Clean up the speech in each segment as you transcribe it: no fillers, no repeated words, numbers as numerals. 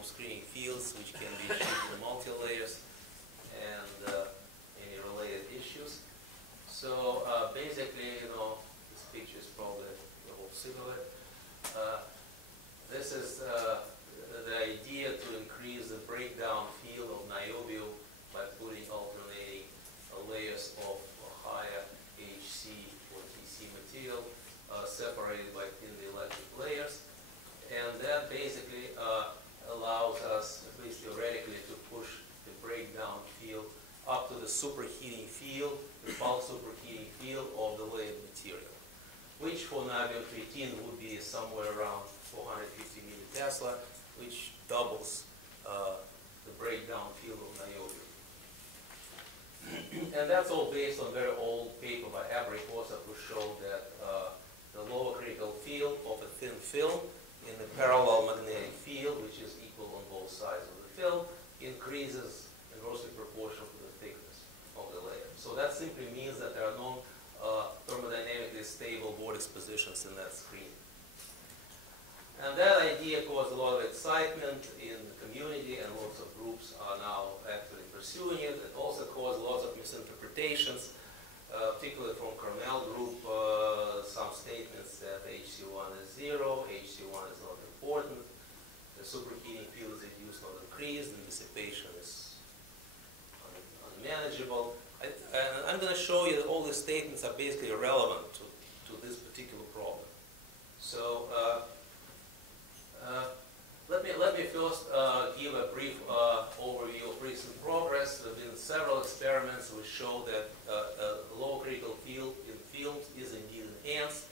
maximum screening fields, which can be achieved in multi-layers, and any related issues. So basically, this picture is probably the whole thing of it. This is the idea to increase the breakdown field of niobium by putting alternating layers of higher HC or TC material separated by thin dielectric layers. And that basically allows us, at least theoretically, to push the breakdown field up to the superheating field, the bulk superheating field of the layered material, which for niobium-13 would be somewhere around 450 millitesla, which doubles the breakdown field of niobium. And that's all based on a very old paper by Abrikosa, who showed that the lower critical field of a thin film in the parallel magnetic field, which is equal on both sides of the film, increases inversely proportional to the thickness of the layer. So that simply means that there are no thermodynamically stable vortex positions in that screen. And that idea caused a lot of excitement in the community, and lots of groups are now actually pursuing it. It also caused lots of misinterpretations, particularly from Cornell group, some statements that HC1 is 0, HC1 is not important, the superheating field is reduced, not increased, and dissipation is unmanageable. I'm going to show you that all these statements are basically irrelevant to this particular problem. So let me first give a brief overview of recent progress. There have been several experiments which show that low critical field in films is indeed enhanced,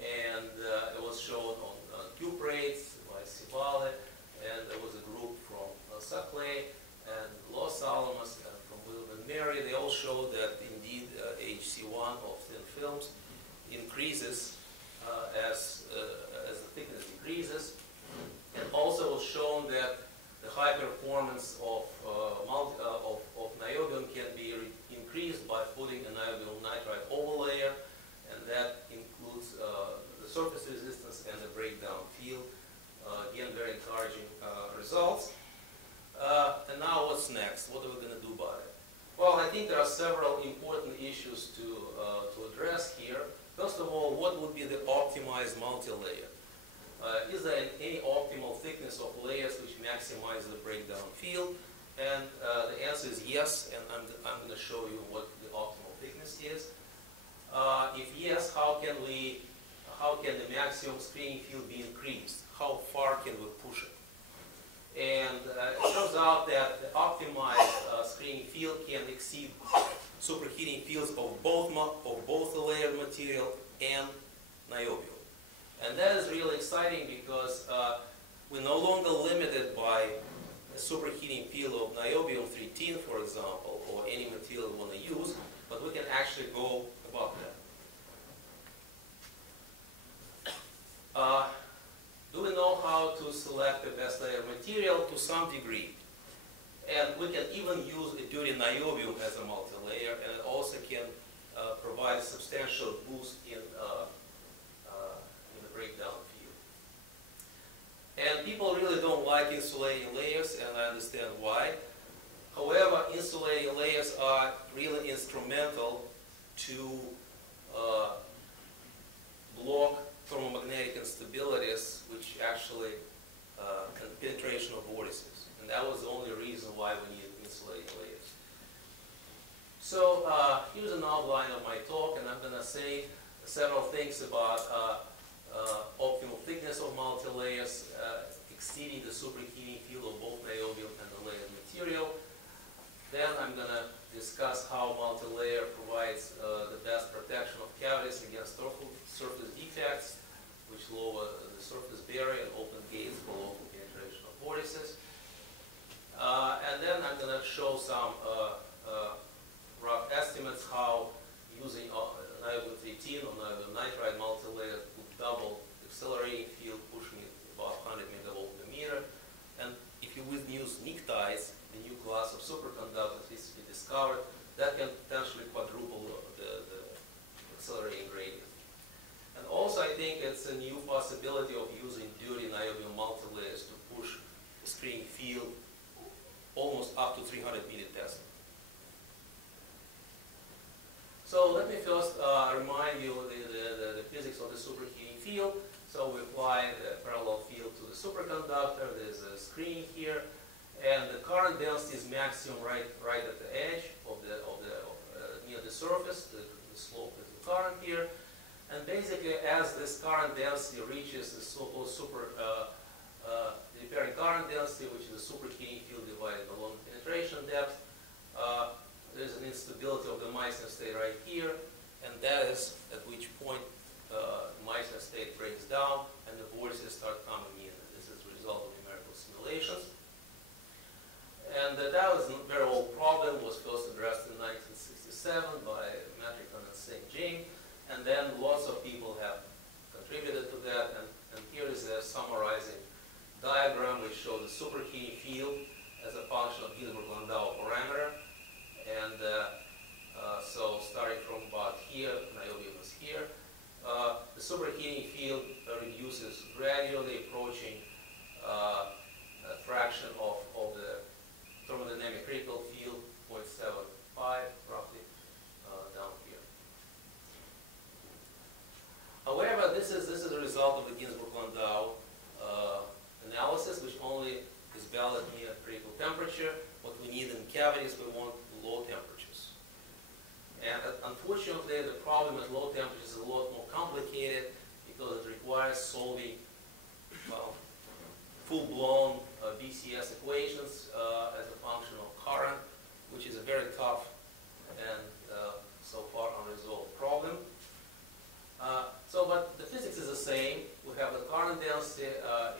and it was shown on cuprates by Sivale, and there was a group from Saclay and Los Alamos and from William and Mary. They all showed that indeed HC1 of thin films increases as the thickness decreases. And also was shown that the high performance of niobium can be increased by putting a niobium nitride overlayer, and that includes the surface resistance and the breakdown field. Again, very encouraging results. And now what's next? What are we going to do about it? Well, I think there are several important issues to address here. First of all, what would be the optimized multi-layer? Is there any optimal thickness of layers which maximize the breakdown field? And the answer is yes, and I'm going to show you what the optimal thickness is. If yes, how can the maximum screening field be increased? How far can we push it? And it turns out that the optimized screening field can exceed superheating fields of both the layered material and niobium. And that is really exciting because we're no longer limited by a superheating field of niobium-13, for example, or any material we want to use, but we can actually go above that. Do we know how to select the best layer material? To some degree. And we can even use a dirty niobium as a multi-layer, and it also can provide a substantial boost in the breakdown field. And people really don't like insulating layers, and I understand why. However, insulating layers are really instrumental to block thermomagnetic instabilities, which actually penetration of vortices. And that was the only reason why we needed insulating layers. So here's an outline of my talk, and I'm going to say several things about optimal thickness of multi-layers, exceeding the superheating field of both niobium and the layered material. Then I'm going to discuss how multi-layer provides the best protection of cavities against surface defects, which lower the surface barrier and open gates for local penetration of vortices. And then I'm going to show some rough estimates how using niobium-13 or niobium nitride multi-layer would double the accelerating field, pushing it about 100 megavolt per meter. And if you would use pnictides, the new class of superconductors is to be discovered, that can potentially quadruple the accelerating gradient. And also, I think it's a new possibility of using dirty niobium multilayers to push the screening up to 300 millitesla. So let me first remind you the physics of the superheating field. So we apply the parallel field to the superconductor. There's a screen here, and the current density is maximum right at the edge of near the surface. The slope is the current here, and basically as this current density reaches the so-called the apparent current density, which is the superheating field divided along penetration depth, there's an instability of the Meissner state right here, and that is at which point Meissner state breaks down and the vortices start coming in. This is the result of numerical simulations. And that was a very old problem, was first addressed in 1967 by Metricon and St. Jean, and then lots of people have contributed to that, and here is a summarizing diagram which shows the superheating field as a function of Ginsburg-Landau parameter. And so starting from about here, niobium is here, the superheating field reduces gradually, approaching a fraction of the thermodynamic critical field, 0.75 roughly, down here. However, this is a result of the Ginsburg-Landau analysis, which only is valid near critical temperature. What we need in cavities, we want low temperatures. And unfortunately, the problem at low temperatures is a lot more complicated because it requires solving full-blown BCS equations as a function of current, which is a very tough and so far unresolved problem. But the physics is the same. We have the current density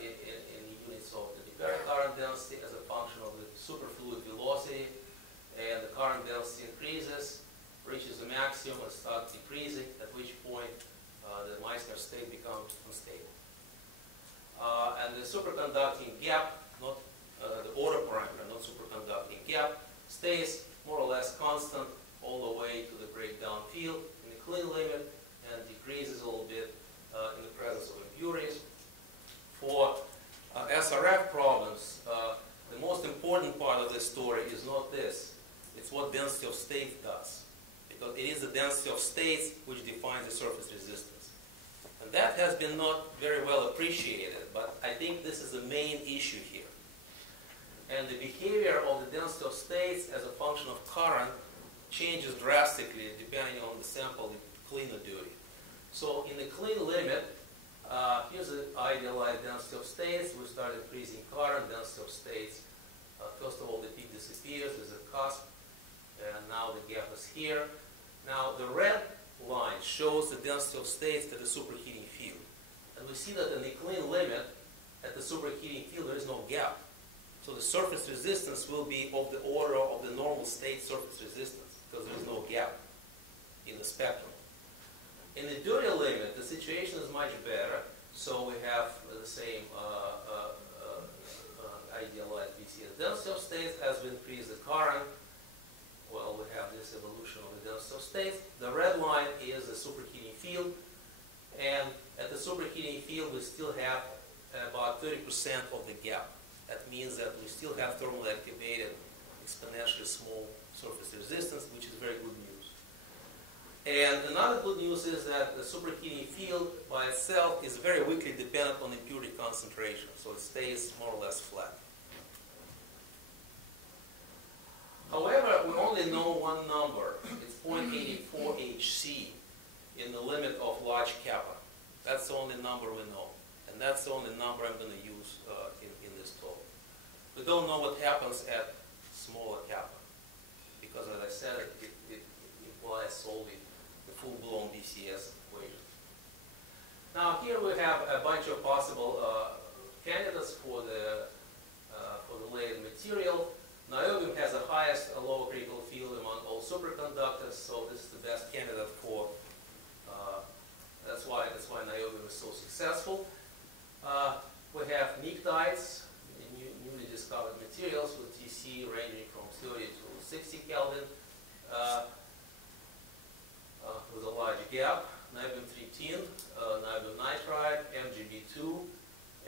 in units of the apparent current density as a function of the superfluid velocity, and the current density increases, reaches the maximum, and starts decreasing, at which point the Meissner state becomes unstable. And the superconducting gap, not the order parameter, not superconducting gap, stays more or less constant all the way to the breakdown field in the clean limit, and decreases a little bit in the presence of impurities. For SRF problems, the most important part of this story is not this. It's what density of states does. Because it is the density of states which defines the surface resistance. And that has been not very well appreciated, but I think this is the main issue here. And the behavior of the density of states as a function of current changes drastically depending on the sample with cleaner duty. So in the clean limit, here's the idealized density of states. We start increasing current density of states. First of all, the peak disappears. There's a cusp. And now the gap is here. Now the red line shows the density of states at the superheating field. And we see that in the clean limit, at the superheating field, there is no gap. So the surface resistance will be of the order of the normal state surface resistance, because there is no gap in the spectrum. In the duty limit, the situation is much better. So we have the same idealized BCS density of states. As we increase the current, well, we have this evolution of the density of states. The red line is the superheating field. And at the superheating field, we still have about 30% of the gap. That means that we still have thermally activated, exponentially small surface resistance, which is very good news. And another good news is that the superheating field by itself is very weakly dependent on impurity concentration, so it stays more or less flat. However, we only know one number. It's 0.84 Hc in the limit of large kappa. That's the only number we know. And that's the only number I'm going to use in this talk. We don't know what happens at smaller kappa, because as I said, it implies solving the full-blown BCS equation. Now here we have a bunch of possible candidates for the layered material. Niobium has the highest lower critical field among all superconductors, so this is the best candidate for. That's why niobium is so successful. We have pnictides, newly discovered materials with TC ranging from 30 to 60 Kelvin, with a large gap. Niobium-13, niobium nitride, MgB2,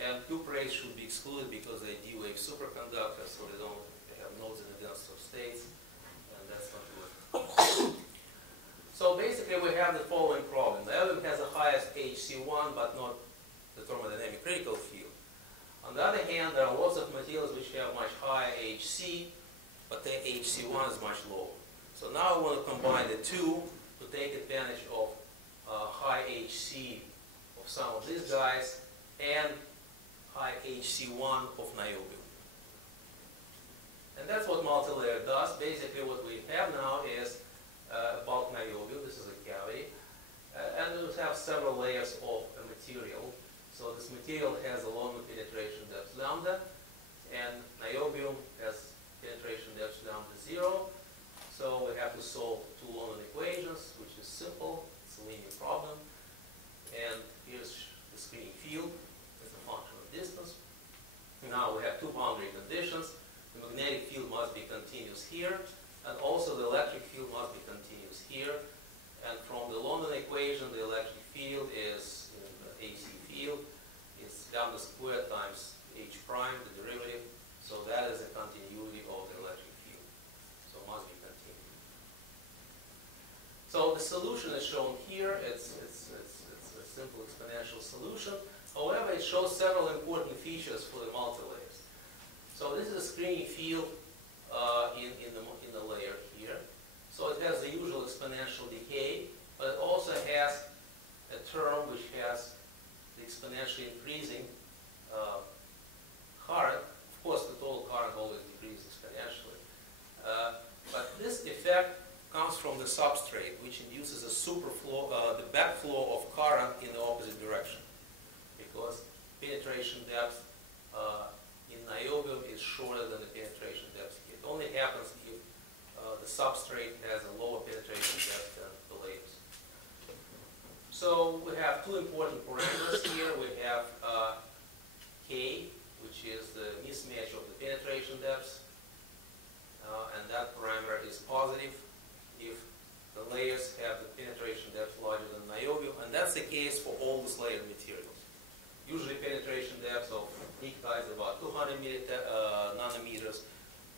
and cuprates should be excluded because they D-wave superconductors, so they have nodes in the have the following problem. Niobium has the highest HC1, but not the thermodynamic critical field. On the other hand, there are lots of materials which have much higher HC, but their HC1 is much lower. So now we want to combine the two to take advantage of high HC of some of these guys and high HC1 of niobium. And that's what multilayer does. Basically what we have now is bulk niobium. This is a cavity. And we have several layers of a material. So this material has a longer penetration depth lambda, and niobium has penetration depth lambda 0. So we have to solve two London equations, which is simple. It's a linear problem. And here's the screening field as a function of distance. Now we have two boundary conditions. The magnetic field must be continuous here, and also the electric field must be continuous here. And from the London equation, the electric field is the AC field is lambda squared times h prime, the derivative. So that is the continuity of the electric field. So it must be continuous. So the solution is shown here. It's a simple exponential solution. However, it shows several important features for the multilayers. So this is a screening field in the layer here. So it has the usual exponential decay, but it also has a term which has the exponentially increasing current. Of course, the total current always decreases exponentially. But this effect comes from the substrate, which induces a superflow, the backflow of current in the opposite direction, because penetration depth in niobium is shorter than the penetration depth. It only happens if the substrate has a lower penetration depth than the layers. So we have two important parameters here. We have K, which is the mismatch of the penetration depths, and that parameter is positive if the layers have the penetration depth larger than niobium, and that's the case for all these layered materials. Usually penetration depth of pnictides about 200 nanometers,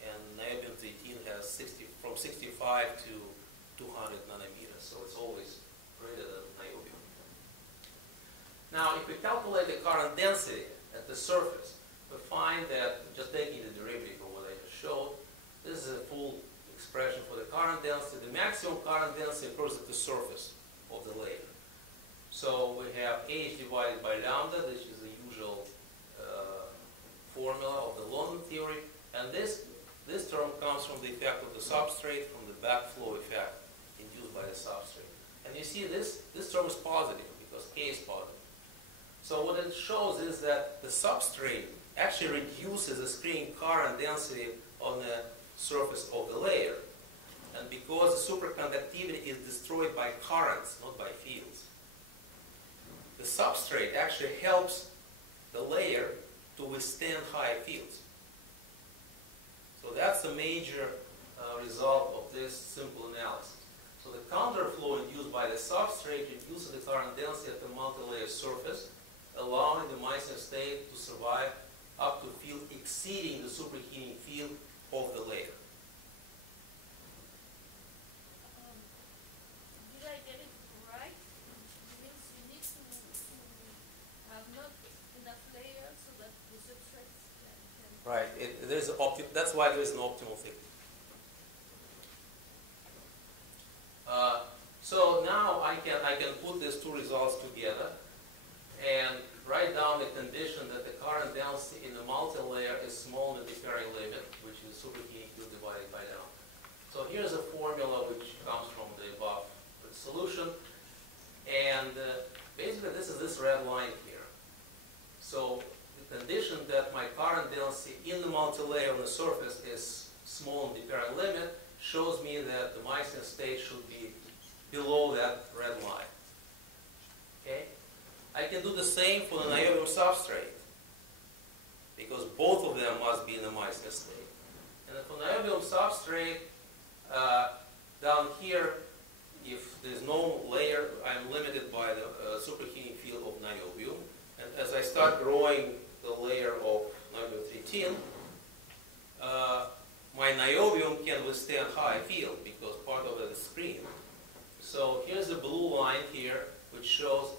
and niobium-13 has from 65 to 200 nanometers, so it's always greater than niobium. Now, if we calculate the current density at the surface, we find that, just taking the derivative of what I just showed, this is a full expression for the current density. The maximum current density occurs at the surface of the layer. So we have H divided by lambda, which is the usual formula of the London theory, and this term comes from the effect of the substrate, from the backflow effect induced by the substrate. And you see this term is positive because K is positive. So what it shows is that the substrate actually reduces the screening current density on the surface of the layer. And because the superconductivity is destroyed by currents, not by fields, the substrate actually helps the layer to withstand higher fields. So that's the major result of this simple analysis. So the counterflow induced by the substrate reduces the current density at the multilayer surface, allowing the Meissner state to survive up to a field exceeding the superheating field of the layer. Did I get it right? It means you need to have not enough layers so that the substrates can... Right. That's why there is an optimal thickness. So now I can put these two results together and write down the condition that the current density in the multilayer is smaller than the Differing limit, which is superheating field divided by lambda. So here's a formula which comes from the above solution, and basically this is this red line here. So the condition that my current density in the multilayer on the surface is small in the Differing limit shows me that the Meissner state should be below that red line. Okay? I can do the same for the niobium substrate, because both of them must be in the Meissner state. And for niobium substrate, down here, if there's no layer, I'm limited by the superheating field of niobium. And as I start growing the layer of niobium-13, my niobium can withstand high field because part of it is screened. So here's the blue line here, which shows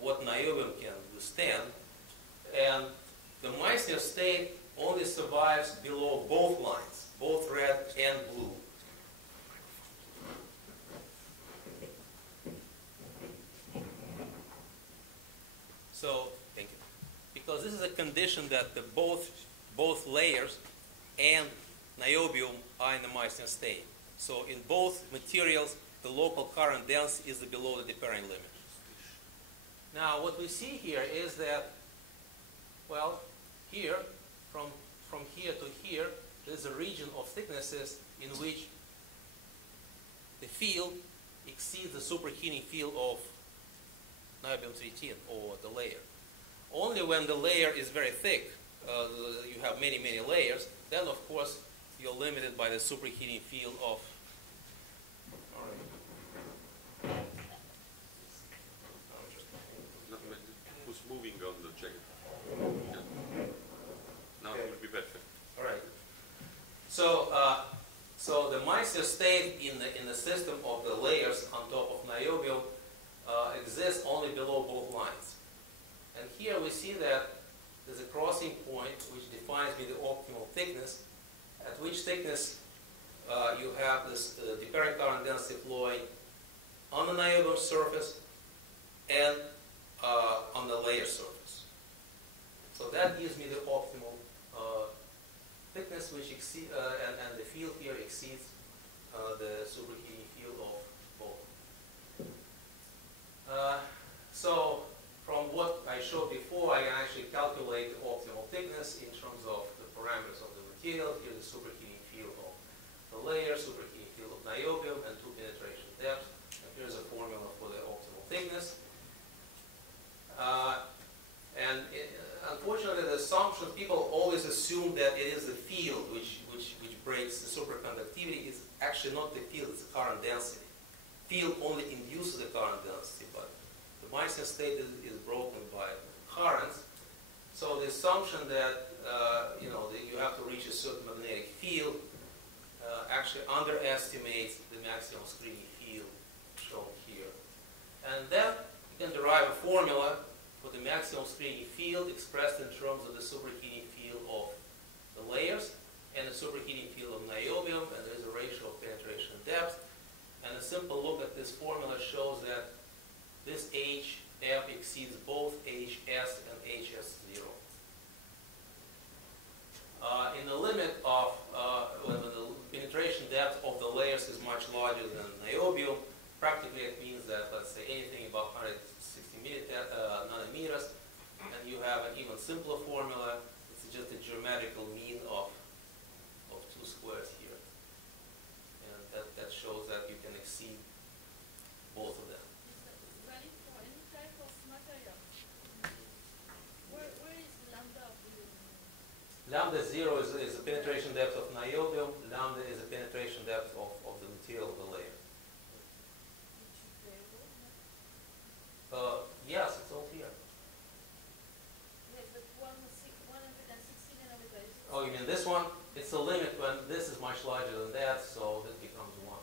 what niobium can withstand. And the Meissner state only survives below both lines, both red and blue. So, thank you. Because this is a condition that the both layers and niobium are in the Meissner state. So in both materials, the local current density is below the dependent limit. Now, what we see here is that, well, here, from here to here, there's a region of thicknesses in which the field exceeds the superheating field of niobium-13, or the layer. Only when the layer is very thick, you have many, many layers, then of course you're limited by the superheating field of. Who's moving on the jacket? Yeah. Now Okay. it will be better. All right. So, so the Meissner state in the system of the layers on top of niobium exists only below both lines. And here we see that there's a crossing point which defines the optimal thickness, at which thickness you have this dependent current density flowing on the niobium surface and on the layer surface. So that gives me the optimal thickness, which exceeds, and the field here exceeds the superheating field of both. So from what I showed before, I can actually calculate the optimal thickness in terms of the parameters of the material. Here's the superheating field of the layer, superheating field of niobium, and two penetration depths. And here's a formula for the optimal thickness. Unfortunately, the assumption, people always assume that it is the field which breaks the superconductivity. It's actually not the field, it's the current density. Field only induces the current density, but the Meissner state is broken by currents. So the assumption that that you have to reach a certain magnetic field actually underestimates the maximum screening field shown here. And then you can derive a formula for the maximum screening field expressed in terms of the superheating field of the layers and the superheating field of niobium, and there's a ratio of penetration depth. And a simple look at this formula shows that this HF exceeds both HS and HS0. In the limit of when the penetration depth of the layers is much larger than niobium, practically it means that, let's say, anything above 160 nanometers, and you have an even simpler formula. It's just a geometrical mean of two squares here. And that shows that you can exceed both of them. Is that valid for any type of material? Where is lambda of the Lambda 0 is the penetration depth of niobium. Lambda is the penetration depth of the material of the layer. Yes, it's all here. Yes, but 160 nanometers. Oh, you mean this one? It's the limit when this is much larger than that, so that becomes 1.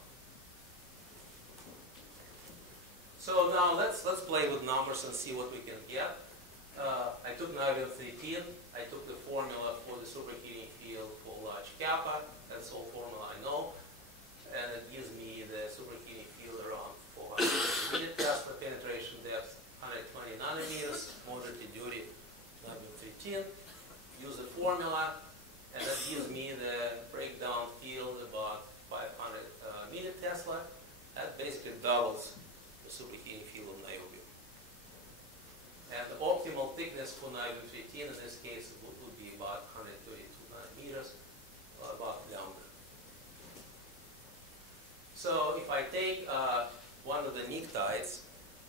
So now let's play with numbers and see what we can get. I took niobium-13. I took the formula for the superheating field for large kappa. That's all formula I know. And it gives me the superheating field around 400 Tesla, penetration depth 120 nanometers, moderately duty niobium-13. Use the formula, and that gives me the breakdown field about 500 megatesla. That basically doubles the superheating field of niobium. And the optimal thickness for niobium-13 in this case would be about 132 nanometers, about lambda. So if I take one of the pnictides,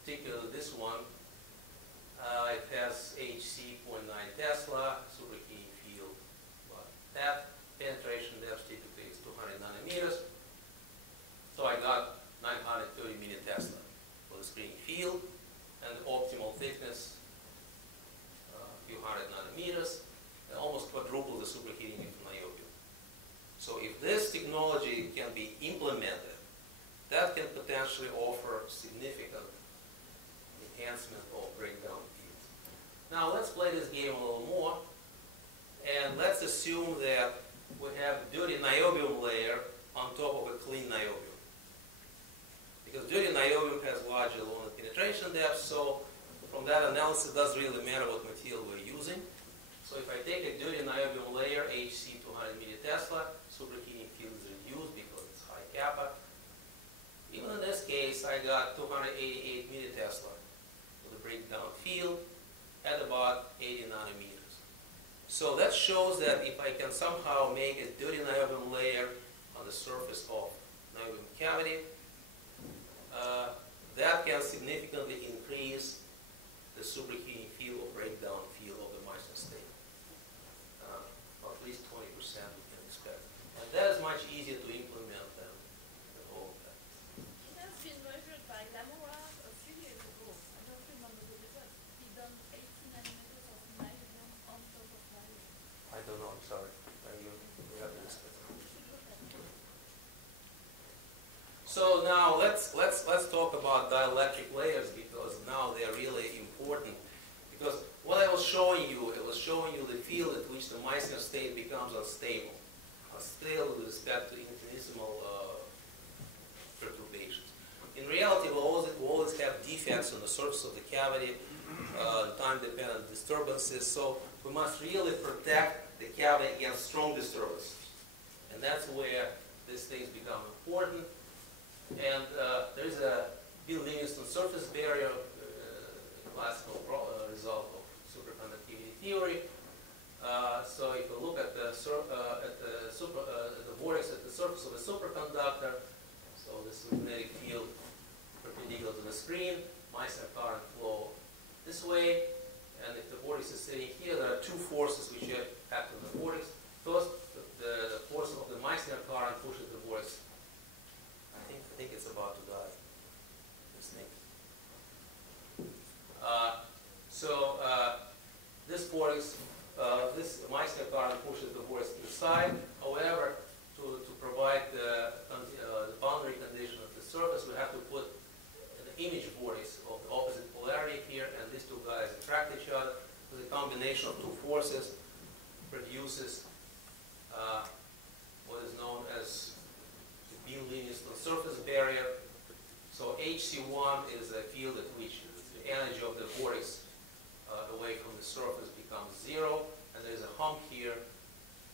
particularly this one, it has Hc 0.9 Tesla, superheating field about that. Penetration depth typically is 200 nanometers. So I got 930 million Tesla for the screening field, and the optimal thickness, a few hundred nanometers, and almost quadruple the superheating of niobium. So if this technology can be implemented that can potentially offer significant enhancement of breakdown fields. Now let's play this game a little more, and let's assume that we have dirty niobium layer on top of a clean niobium. Because dirty niobium has larger lower penetration depth, so from that analysis it doesn't really matter what material we're using. So if I take a dirty niobium layer, HC 200 millitesla, superheating field is reduced because it's high kappa. Even in this case, I got 288 millitesla with a breakdown field at about 80 nanometers. So that shows that if I can somehow make a dirty niobium layer on the surface of niobium cavity, that can significantly increase the superheating field or breakdown field of the Meissner state. At least 20% we can expect. And that is much easier to implement than all of that. It has been measured by Lamora a few years ago. I don't remember the results. He done 80 nanometers of niobium on top of niobium. I don't know, I'm sorry. We have to discuss. You should look at it. So now let's talk about dielectric layers, because now they are really important. Because what I was showing you, it was showing you the field at which the Meissner state becomes unstable with respect to infinitesimal perturbations. In reality, we always have defects on the surface of the cavity, time-dependent disturbances. So we must really protect the cavity against strong disturbances, and that's where these things become important. And there is a Bill-Livingston surface barrier, classical result of superconductivity theory. So if you look at the vortex at the surface of a superconductor, so this is magnetic field perpendicular to the screen, Meissner current flow this way, and if the vortex is sitting here, there are two forces which act on the vortex. First, the force of the Meissner current pushes the vortex. I think it's about to die, this thing. This vortex, this Meissner current pushes the vortex inside. However, to provide the boundary condition of the surface, we have to put an image vortex of the opposite polarity here, and these two guys attract each other. So the combination of two forces produces what is known as the Bill-Livingston surface barrier. So HC1 is a field at which the energy of the vortex away from the surface becomes zero, and there's a hump here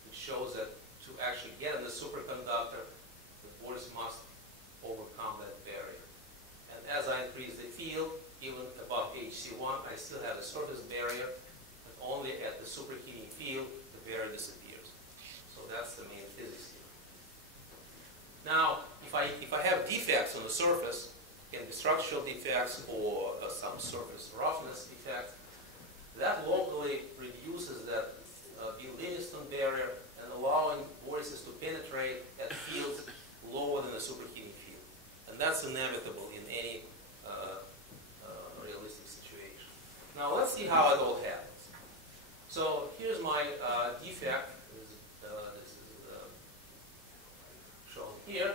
which shows that to actually get in the superconductor, the vortex must overcome that barrier. And as I increase the field, even above HC1, I still have a surface barrier, but only at the superheating field, the barrier disappears. So that's the main physics here. Now, if I have defects on the surface, can be structural defects or some surface roughness defects, that locally reduces that Bill-Livingston barrier and allowing vortices to penetrate at fields lower than the superheating field. And that's inevitable in any realistic situation. Now let's see how it all happens. So here's my defect. This is shown here.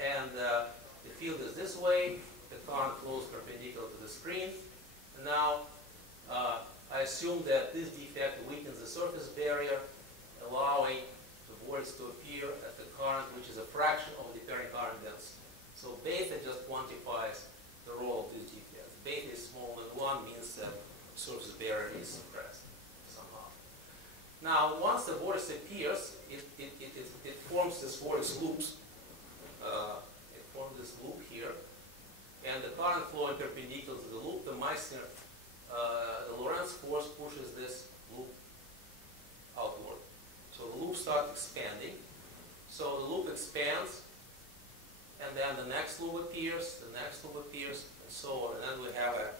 And the field is this way. The current flows perpendicular to the screen. And now I assume that this defect weakens the surface barrier, allowing the vortex to appear at the current, which is a fraction of the apparent current density. So beta just quantifies the role of these defects. Beta is smaller than 1 means that the surface barrier is suppressed somehow. Now, once the vortex appears, it forms this vortex loops. It forms this loop here, and the current flowing perpendicular to the loop, the Meissner, the Lorentz force pushes this loop outward. So the loop starts expanding. So the loop expands, and then the next loop appears, the next loop appears, and so on. And then we have a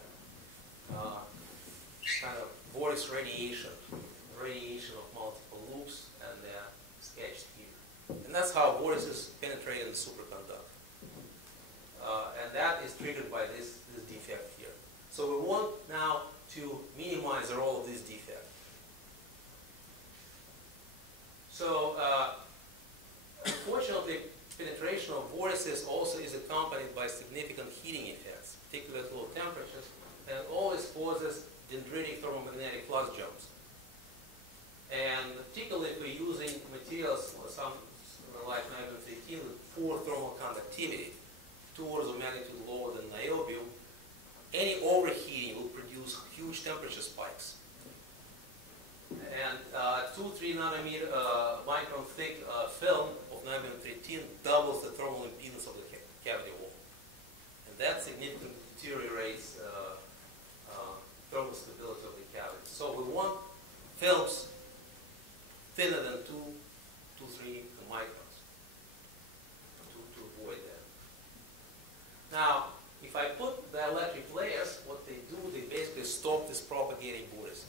kind of vortex radiation of multiple loops, and they're sketched here. And that's how vortices penetrate in the superconductor. And that is triggered by this defect here. So we want now to minimize the role of this defect. So unfortunately, penetration of vortices also is accompanied by significant heating effects, particularly at low temperatures, and it always causes dendritic thermomagnetic flux jumps. And particularly if we're using materials like niobium-13 with poor thermal conductivity, 2 orders of magnitude lower than niobium, any overheating will produce huge temperature spikes. And 2-3 nanometer micron thick film of niobium-13 doubles the thermal impedance of the cavity wall. And that significantly deteriorates thermal stability of the cavity. So we want films thinner than 2-3 microns to avoid that. Now, if I put dielectric layers, what they do, they basically stop this propagating vortice.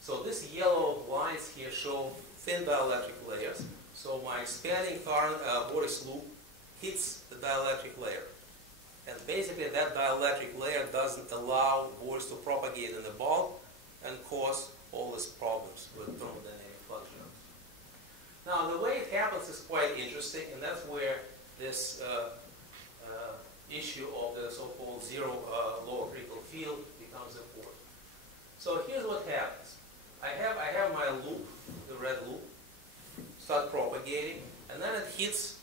So these yellow lines here show thin dielectric layers. So my expanding current vortex loop hits the dielectric layer. And basically that dielectric layer doesn't allow vortex to propagate in the bulk and cause all these problems with thermodynamic flux jumps. Now the way it happens is quite interesting, and that's where this issue of the so-called zero lower critical field becomes important. So here's what happens. I have my loop, the red loop, start propagating, and then it hits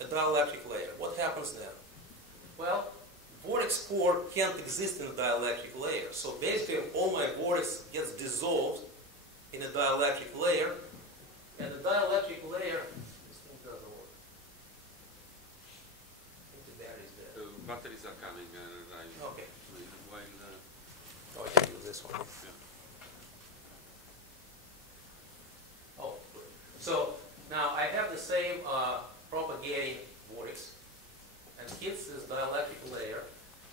a dielectric layer. What happens then? Well, vortex core can't exist in a dielectric layer. So basically all my vortex gets dissolved in a dielectric layer, and the dielectric layer, this thing doesn't work. I think the battery's dead. The batteries are coming. Okay. While, Oh, I can use this one. yeah. Oh, good. So now I have the same propagating vortex and hits this dielectric layer,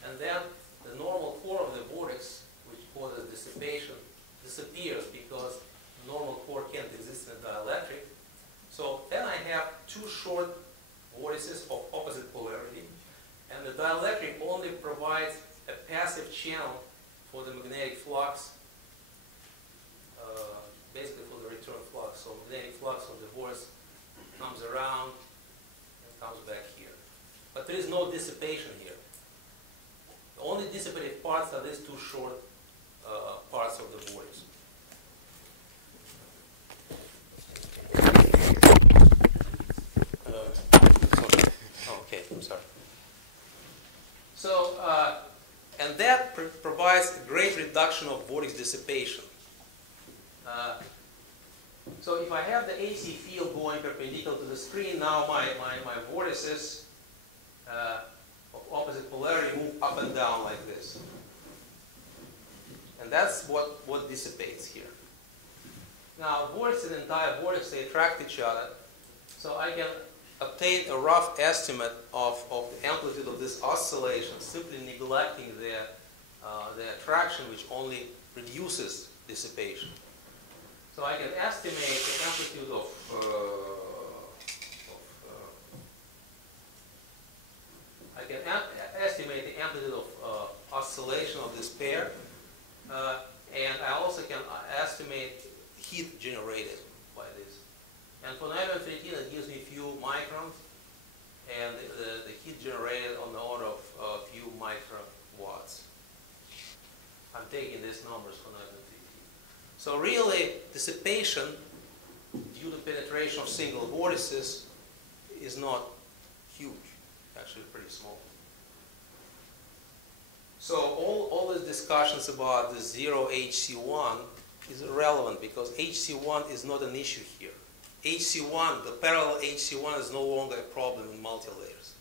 and then the normal core of the vortex, which causes dissipation, disappears because the normal core can't exist in a dielectric. So then I have 2 short vortices of opposite polarity, and the dielectric only provides a passive channel for the magnetic flux, basically for the return flux. So magnetic flux of the vortex comes around and comes back here. But there is no dissipation here. The only dissipated parts are these 2 short parts of the vortex. Okay, I'm sorry. So, and that provides a great reduction of vortex dissipation. So if I have the AC field going perpendicular to the screen, now my vortices of opposite polarity move up and down like this. And that's what dissipates here. Now, vortex and entire vortex, they attract each other. So I can obtain a rough estimate of the amplitude of this oscillation, simply neglecting the attraction, which only reduces dissipation. So I can estimate the amplitude of estimate the amplitude of oscillation of this pair, and I also can estimate heat generated by this. And for niobium-13, it gives me a few microns, and the heat generated on the order of a few microwatts. I'm taking these numbers for niobium-13. So really, dissipation due to penetration of single vortices is not huge, actually pretty small. So all these discussions about the zero HC1 is irrelevant because HC1 is not an issue here. HC1, the parallel HC1 is no longer a problem in multilayers.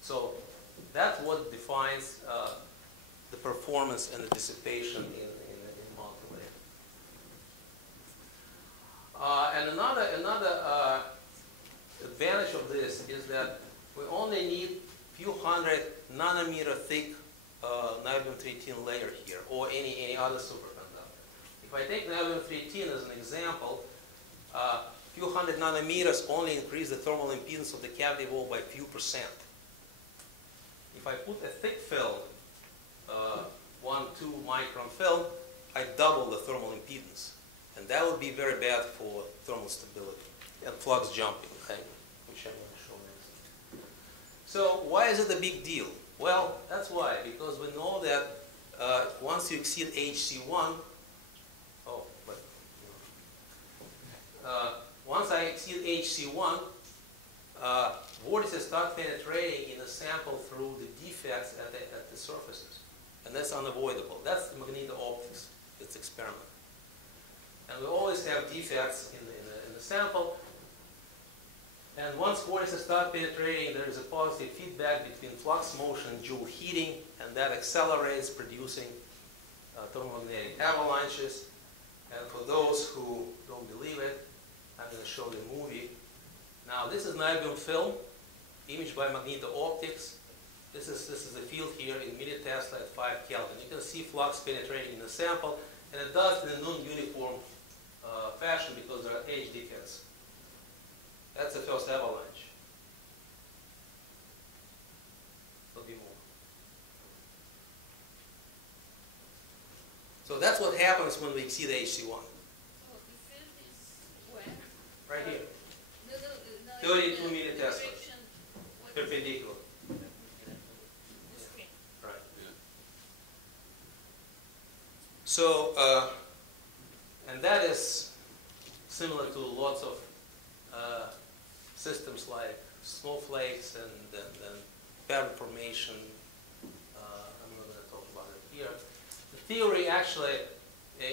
So that's what defines the performance and the dissipation in multilayer. And another advantage of this is that we only need a few hundred nanometer thick niobium-13 layer here, or any other superconductor. If I take niobium-13 as an example, a few hundred nanometers only increase the thermal impedance of the cavity wall by a few %. If I put a thick film, 1-2 micron film, I double the thermal impedance. And that would be very bad for thermal stability. And flux jumping thing, which I'm going to show next. So why is it a big deal? Well, that's why, because we know that once you exceed HC1, once I exceed HC1, vortices start penetrating in a sample through the defects at the surfaces. And that's unavoidable. That's the magneto-optics. It's experiment. And we always have defects in the sample. And once vortices start penetrating, there is a positive feedback between flux motion and Joule heating, and that accelerates, producing thermomagnetic avalanches. And for those who don't believe it, I'm going to show you a movie. Now, this is niobium film, imaged by magneto-optics. This is the field here in millitesla at 5 Kelvin. You can see flux penetrating in the sample, and it does in a non-uniform fashion because there are edge defects. That's the first avalanche. There'll be more. So that's what happens when we exceed HC1. Oh, the field is where? Right here. No, 32 the millitesla. direction, what is it? Perpendicular. The screen. Right. Yeah. So, and that is similar to lots of systems like snowflakes and pattern formation. I'm not going to talk about it here. The theory actually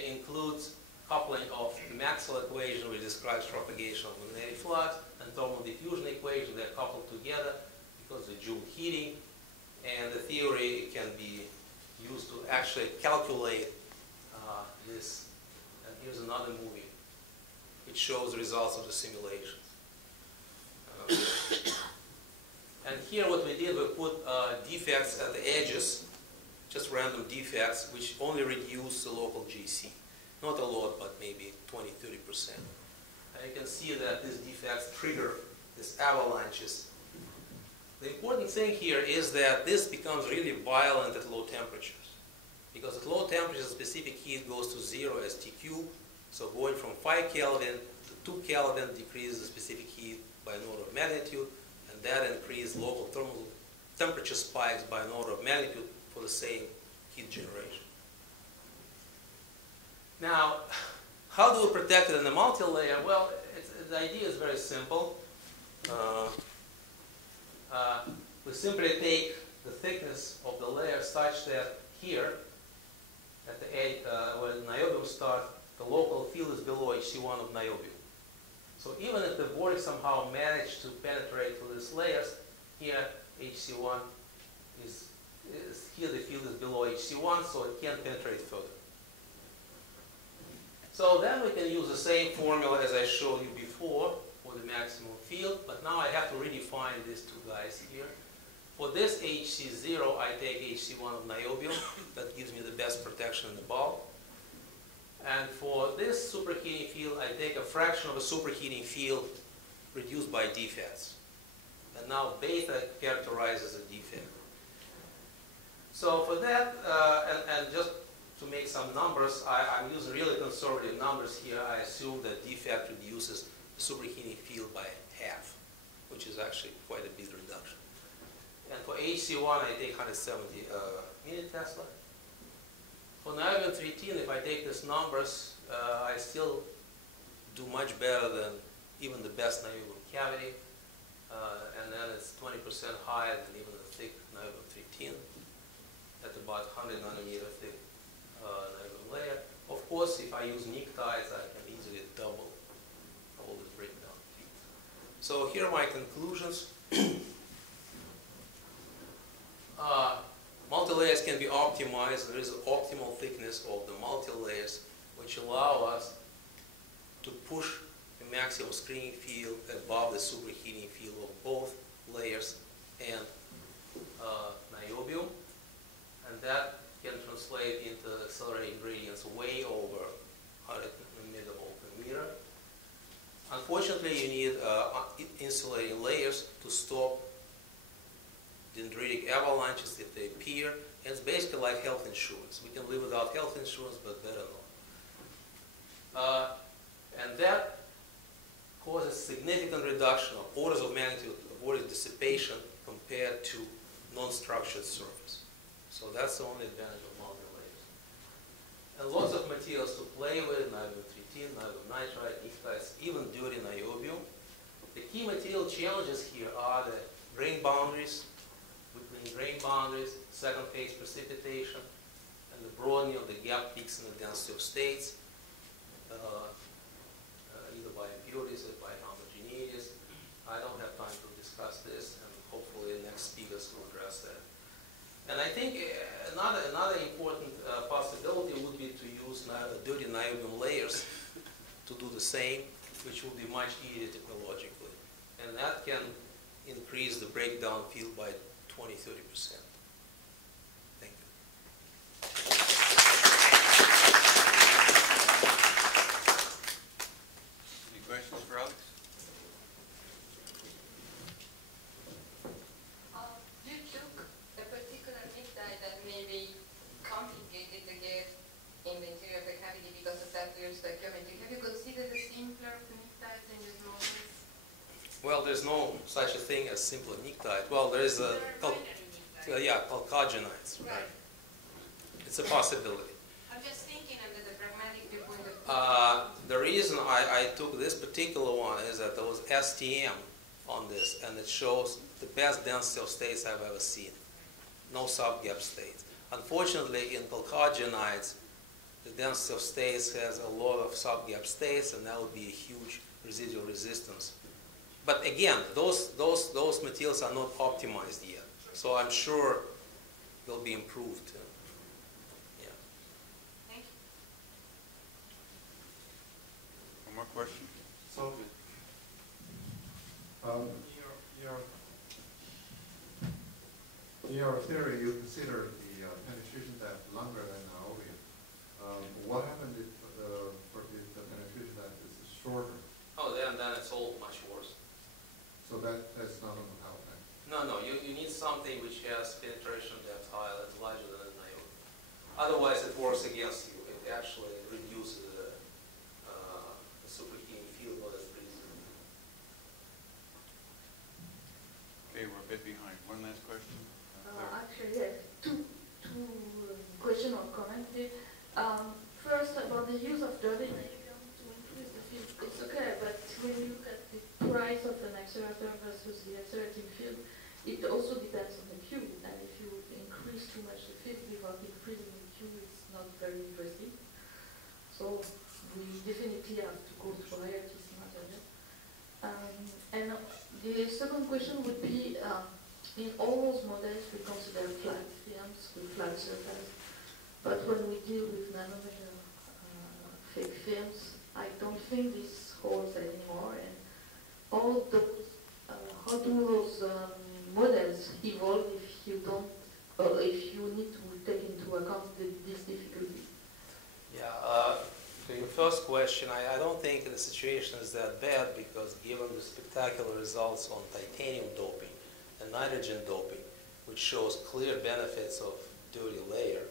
includes coupling of the Maxwell equation, which describes propagation of magnetic flux, and thermal diffusion equation. They're coupled together because of Joule heating. And the theory can be used to actually calculate this. And here's another movie which shows the results of the simulations. And here what we did, we put defects at the edges, just random defects, which only reduce the local GC. Not a lot, but maybe 20–30%. And you can see that these defects trigger these avalanches. The important thing here is that this becomes really violent at low temperatures. Because at low temperatures, specific heat goes to 0 as T cubed. So going from 5 Kelvin to 2 Kelvin decreases the specific heat by an order of magnitude, and that increases local thermal temperature spikes by an order of magnitude for the same heat generation. Now, how do we protect it in the multi-layer? Well, the idea is very simple. We simply take the thickness of the layer such that here, at the edge where the niobium starts, the local field is below HC1 of niobium. So even if the vortex somehow managed to penetrate through these layers, here HC1 here the field is below HC1, so it can't penetrate further. So then we can use the same formula as I showed you before for the maximum field, but now I have to redefine these two guys here. For this HC0, I take HC1 of niobium. That gives me the best protection in the bulk. And for this superheating field, I take a fraction of a superheating field reduced by defects. And now beta characterizes a defect. So for that, and just to make some numbers, I'm using really conservative numbers here. I assume that defect reduces the superheating field by half, which is actually quite a big reduction. And for HC1, I take 170 millitesla. For niobium 310, if I take these numbers, I still do much better than even the best niobium cavity. And then it's 20% higher than even the thick niobium 310 at about 100 nanometer thick niobium layer. Of course, if I use pnictides, I can easily double all the breakdown feet. So here are my conclusions. Multilayers can be optimized. There is an optimal thickness of the multilayers which allow us to push the maximum screening field above the superheating field of both layers and niobium. And that can translate into accelerating gradients way over 100 megavolt per meter. Unfortunately, you need insulating layers to stop dendritic avalanches if they appear. And it's basically like health insurance. We can live without health insurance, but better not. And that causes significant significant reduction of orders of magnitude of vortex dissipation compared to non-structured surface. So that's the only advantage of multi-layers. And lots of materials to play with, niobium-13, niobium nitride, pnictides, even dirty niobium. The key material challenges here are the grain boundaries, between grain boundaries, second phase precipitation, and the broadening of the gap peaks in the density of states, either by impurities or by homogeneities. I don't have time to discuss this, and hopefully the next speakers will address that. And I think another important possibility would be to use dirty niobium layers to do the same, which will be much easier technologically. And that can increase the breakdown field by 20–30%. Thank you. Any questions for Alex? You took a particular pnictide that may be complicated to get in the interior of the cavity because of that weird stoichiometry. Have you considered the simpler pnictides in this moment? Well, there's no such a thing as simple pnictide. Well, there is a chalcogenides. Right. It's a possibility. I'm just thinking under the pragmatic viewpoint of The reason I took this particular one is that there was STM on this, and it shows the best density of states I've ever seen. No subgap states. Unfortunately, in chalcogenides, the density of states has a lot of subgap states, and that would be a huge residual resistance. But again, those materials are not optimized yet, so I'm sure they'll be improved. Yeah. Thank you. One more question? So, in your theory, you consider the penetration depth longer than niobium. What happens if the penetration depth is shorter? Oh, then it's all much worse. So that's not going to help, right? No, you need something which has penetration depth higher, that's larger than niobium. Otherwise, it works against you. It actually reduces the superheating field more than freezing. Okay, we're a bit behind. One last question? Actually, yes. Two questions or comments. First, about the use of dirty niobium to increase the field. It's okay, but when you look at the price of an accelerator versus the accelerating field, it also depends on the Q. And if you increase too much the field without increasing the Q, it's not very interesting. So we definitely have to go to higher TC material. And the second question would be, in all those models we consider flat films with flat surface. But when we deal with nanometer fake films, I don't think this holds anymore. And all those, how do those models evolve if you don't, or if you need to take into account this difficulty? Yeah, to your first question, I don't think the situation is that bad because given the spectacular results on titanium doping and nitrogen doping, which shows clear benefits of dirty layer,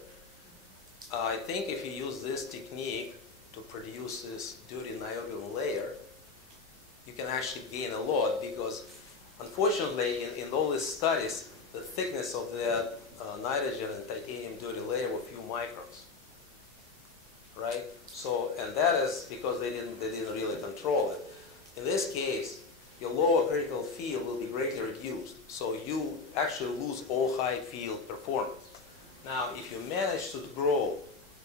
I think if you use this technique to produce this dirty niobium layer, you can actually gain a lot because unfortunately in all these studies, the thickness of that nitrogen and titanium dirty layer were a few microns. Right? So, and that is because they didn't really control it. In this case, your lower critical field will be greatly reduced. So you actually lose all high field performance. Now, if you manage to grow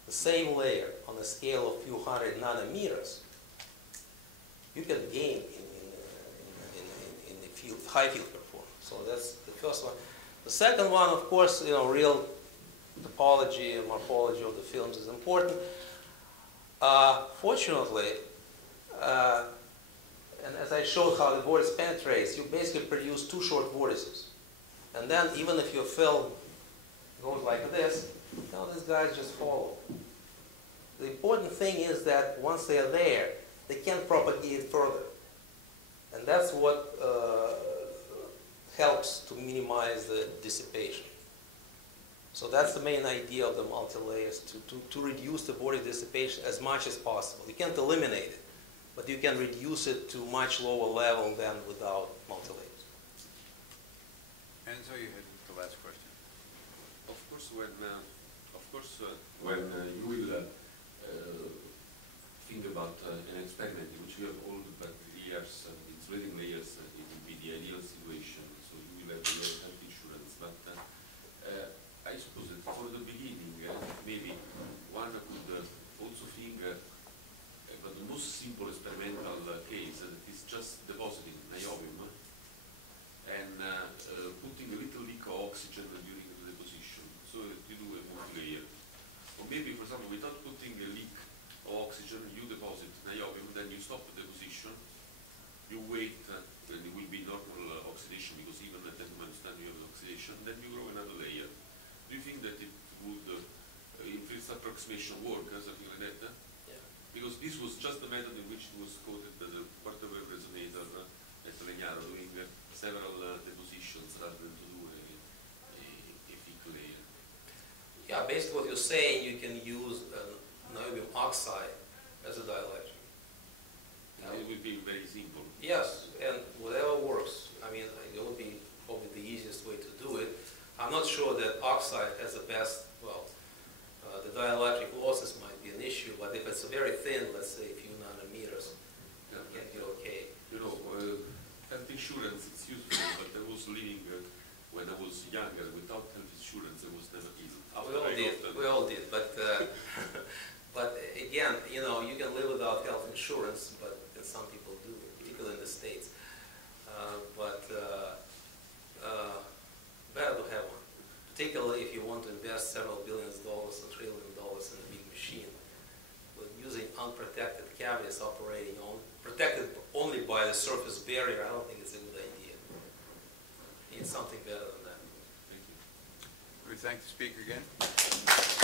the same layer on a scale of a few hundred nanometers, you can gain in the field, high field performance. So that's the first one. The second one, of course, real topology and morphology of the films is important. Fortunately, and as I showed how the vortex penetrates, you basically produce two short vortices. And then even if your film goes like this, these guys just follow. The important thing is that once they are there, they can't propagate further. And that's what helps to minimize the dissipation. So that's the main idea of the multi-layers, to reduce the vortex dissipation as much as possible. You can't eliminate it, but you can reduce it to much lower level than without multilayers. And so you had the last question. Of course, when you will think about an experiment in which you have all the layers, insulating layers, it will be the ideal situation. So you will have your health insurance. But I suppose that for the beginning, maybe one could also think about the most simple experimental case that is just depositing niobium and putting a little leak of oxygen during the deposition. So you do a multi-layer. Or maybe, for example, without putting a leak of oxygen, you deposit niobium, then you stop the deposition, you wait, and it will be normal oxidation, because even at that moment you have oxidation, then you grow another layer. Do you think that it would, if this approximation work, something like that? Yeah. Because this was just the method in which it was quoted as a quarter-wave resonator at Legnaro, doing several depositions rather than to do a thick layer. Yeah, basically what you're saying, you can use niobium oxide as a dielectric. It would be very simple. Yes, and whatever works. I mean, it would be probably the easiest way to do it. I'm not sure that oxide has the best, well, the dielectric losses might be an issue, but if it's very thin, let's say a few nanometers, Yeah. it can be okay. You know, health insurance, it's useful, but I was living when I was younger without health insurance. I was never easy. We all did, but but again, you know, you can live without health insurance, but some people do, particularly in the States. Better to have one, particularly if you want to invest several billions of dollars or $1 trillion in a big machine. With using unprotected cavities operating on, protected only by the surface barrier, I don't think it's a good idea. Need something better than that. Thank you. We thank the speaker again.